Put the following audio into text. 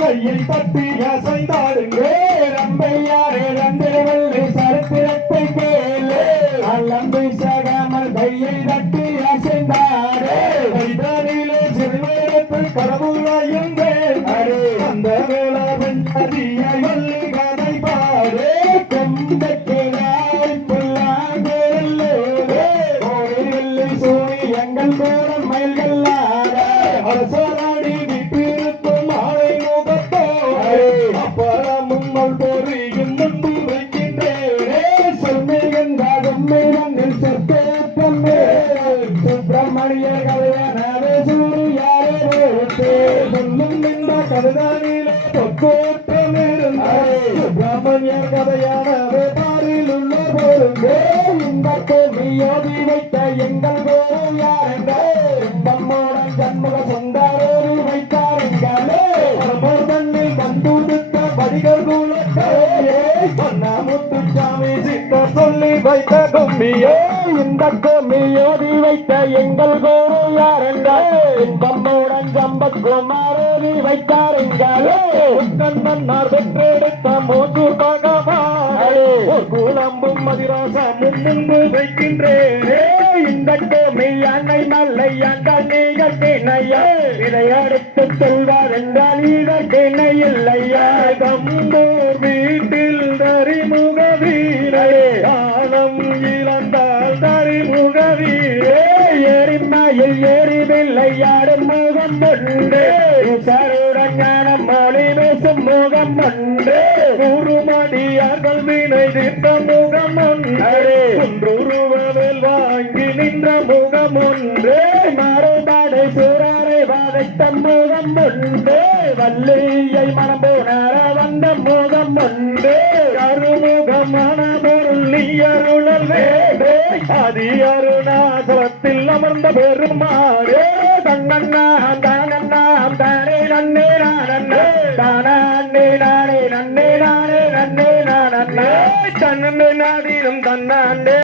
கையை தட்டி அசைந்தாடுங்க ரம்பையாரே ரம்பேவல்லி சரித்திரத்தை கேளு அலம்பை சகாமல் கையை தட்டி அசைந்தாரே மைதானிலே சிறுவேடத்து கடவுளாயுங்கள் அரே அந்த வேளாண் அதியை வள்ளி கதை பாரு கொண்டக்கிழாய் புல்லாங்கல்லே கோயிலை சூழி எங்கள் கோரம் மயில்கள் அரசராடி விட்டிருக்கும் ஆலை முகத்தோடு அப்பறமும் பொறியும் முன்பு வைக்கின்றேனே சொல்மிகந்தாகும் மீனனில் சர்க்கமே சுப்பிரமணிய கதையானவே சூரியாரே சொல்லும் இந்த கதைதானிலே பொற்கோற்றம் இருந்தே சுப்பிரமணியர் கதையானவே பாரில் உள்ள பொருந்தே இந்த கோமியோதி வைத்த எங்கள் கோரம் யாரென்றே நம்மோடன் ஜன்மக சொந்தாரோடு வைத்தாருங்களே பரமோதனில் வந்துடுத்த படிகள் முத்துச்சாமி சித்த சொல்லி வைத்த கும்மியோ இந்த கும்மியோதி வைத்த எங்கள் கோரு யாரென்றால் நம்மோடன் ஜம்பக்குமாரோதி வைத்தாருங்களே கண்ணன்னார் பெற்றெடுத்த மூச்சு பகவானே குழம்பும் மதிராசமும் முன்பு வைக்கின்றேனே இந்த கோமியானை மல்லையாண்டால் நீங்கள் திணையா இதை அடுத்து சொல்வார் என்றால் இதற்கு இல்லையா தம்பூர் வீட்டில் தரிமுக வீரே தானம் இழந்தால் தரிமுக வீரே எரிமையில் எரிவில்லையாடும் முகம் ஒன்று சருடன் ஞானம் மொழி பேசும் முகம் ஒன்று குருமடியார்கள் வினை தீர்த்த முகம் ஒன்று குன்றுருவதில் வாங்கி நின்ற முகம் ஒன்று மறுபடை சூரரை வாதைத்த முகம் ஒன்று வள்ளியை மனம் போனார வந்த முகம் ஒன்று கருமுகமான பொருளியருளல் வேண்டே அதி அருணாசலத்தில் அமர்ந்த பெருமாறே தன்னண்ணாம் தானண்ணாம் தானே நன்னே நானண்ணே தானே நானே நன்னே நானே நன்னே நானண்ணே தன்னே நாடினும் தன்னாண்டே